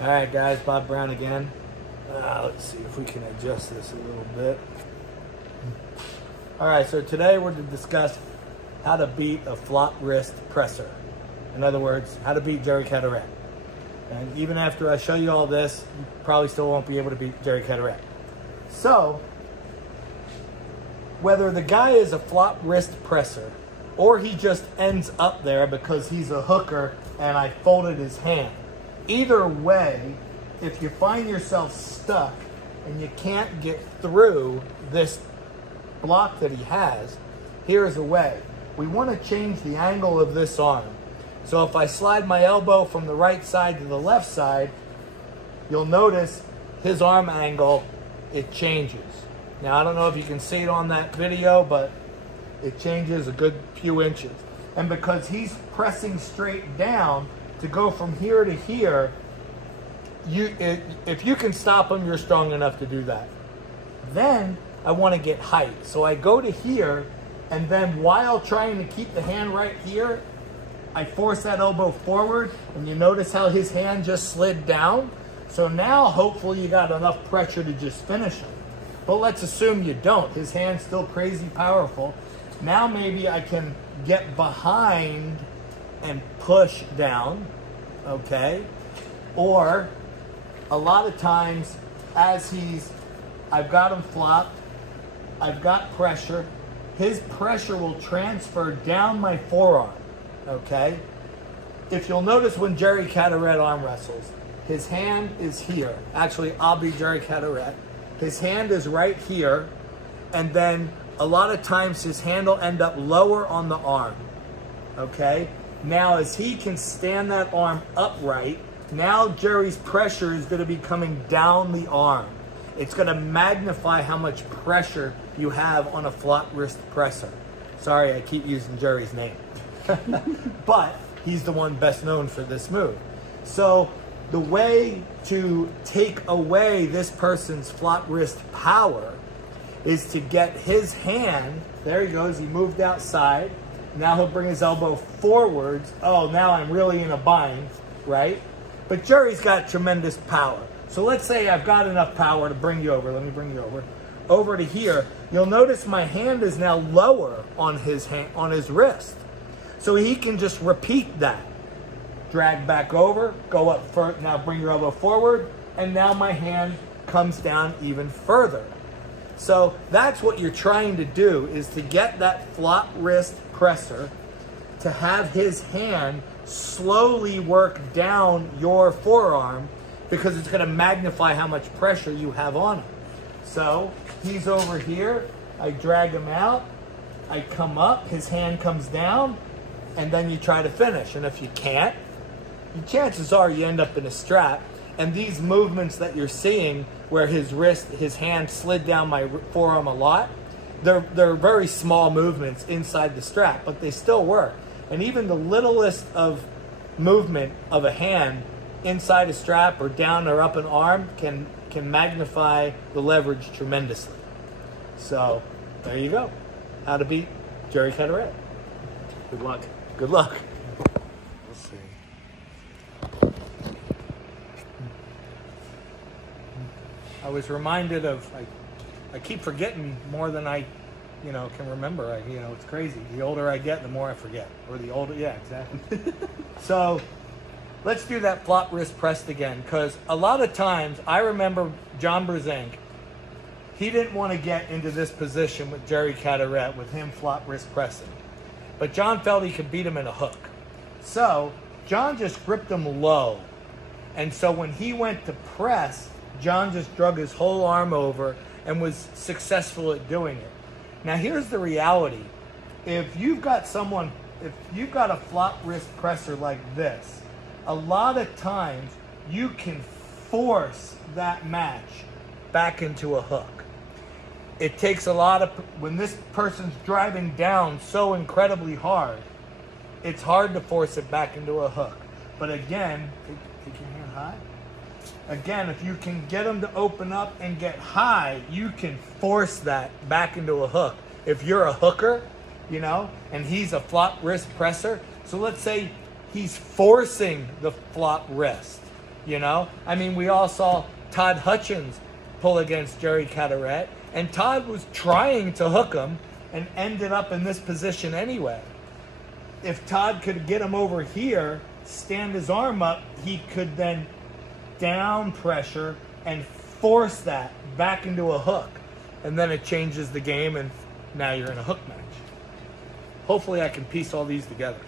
All right, guys, Bob Brown again. Let's see if we can adjust this a little bit. All right, so today we're to discuss how to beat a flop wrist presser. In other words, how to beat Jerry Cadorette. And even after I show you all this, you probably still won't be able to beat Jerry Cadorette. So, whether the guy is a flop wrist presser or he just ends up there because he's a hooker and I folded his hand, either way, if you find yourself stuck and you can't get through this block that he has, here's a way. We want to change the angle of this arm. So if I slide my elbow from the right side to the left side, you'll notice his arm angle, it changes. Now, I don't know if you can see it on that video, but it changes a good few inches. And because he's pressing straight down to go from here to here, if you can stop him, you're strong enough to do that. Then I want to get height. So I go to here, and then while trying to keep the hand right here, I force that elbow forward, and you notice how his hand just slid down? So now, hopefully, you got enough pressure to just finish him. But let's assume you don't. His hand's still crazy powerful. Now maybe I can get behind and push down, okay? Or a lot of times, as I've got him flopped, I've got pressure, his pressure will transfer down my forearm, okay? If you'll notice when Jerry Cadorette arm wrestles, his hand is here. Actually, I'll be Jerry Cadorette. His hand is right here, and then a lot of times his hand will end up lower on the arm, okay? Now, as he can stand that arm upright, now Jerry's pressure is going to be coming down the arm. It's going to magnify how much pressure you have on a flop wrist presser. Sorry, I keep using Jerry's name. But he's the one best known for this move. So the way to take away this person's flop wrist power is to get his hand, there he goes, he moved outside. Now he'll bring his elbow forwards. Oh, now I'm really in a bind, right? But Jerry's got tremendous power. So let's say I've got enough power to bring you over. Let me bring you over to here. You'll notice my hand is now lower on his hand, on his wrist. So he can just repeat that. Drag back over, go up further, now bring your elbow forward, and now my hand comes down even further. So that's what you're trying to do, is to get that flop wrist presser to have his hand slowly work down your forearm, because it's going to magnify how much pressure you have on him. So he's over here, I drag him out, I come up, his hand comes down, and then you try to finish. And if you can't, chances are you end up in a strap. And these movements that you're seeing where his hand slid down my forearm a lot, they're very small movements inside the strap, but they still work. And even the littlest of movement of a hand inside a strap or down or up an arm can magnify the leverage tremendously. So there you go. How to beat Jerry Cadorette. Good luck. Good luck. We'll see. I was reminded of, I keep forgetting more than I, can remember. It's crazy. The older I get, the more I forget. Or the older, yeah, exactly. So let's do that flop wrist press again, because a lot of times, I remember John Brzenk, he didn't want to get into this position with Jerry Cadorette, with him flop wrist pressing. But John felt he could beat him in a hook. So John just gripped him low. And so when he went to press, John just drug his whole arm over and was successful at doing it. Now here's the reality. If you've got a flop wrist presser like this, a lot of times you can force that match back into a hook. It takes a lot of, when this person's driving down so incredibly hard, it's hard to force it back into a hook. But again, take your hand high. Again, if you can get them to open up and get high, you can force that back into a hook. If you're a hooker, and he's a flop wrist presser, so let's say he's forcing the flop wrist, you know? I mean, we all saw Todd Hutchins pull against Jerry Caderet, and Todd was trying to hook him and ended up in this position anyway. If Todd could get him over here, stand his arm up, he could then down pressure and force that back into a hook. And then it changes the game, and now you're in a hook match. Hopefully I can piece all these together.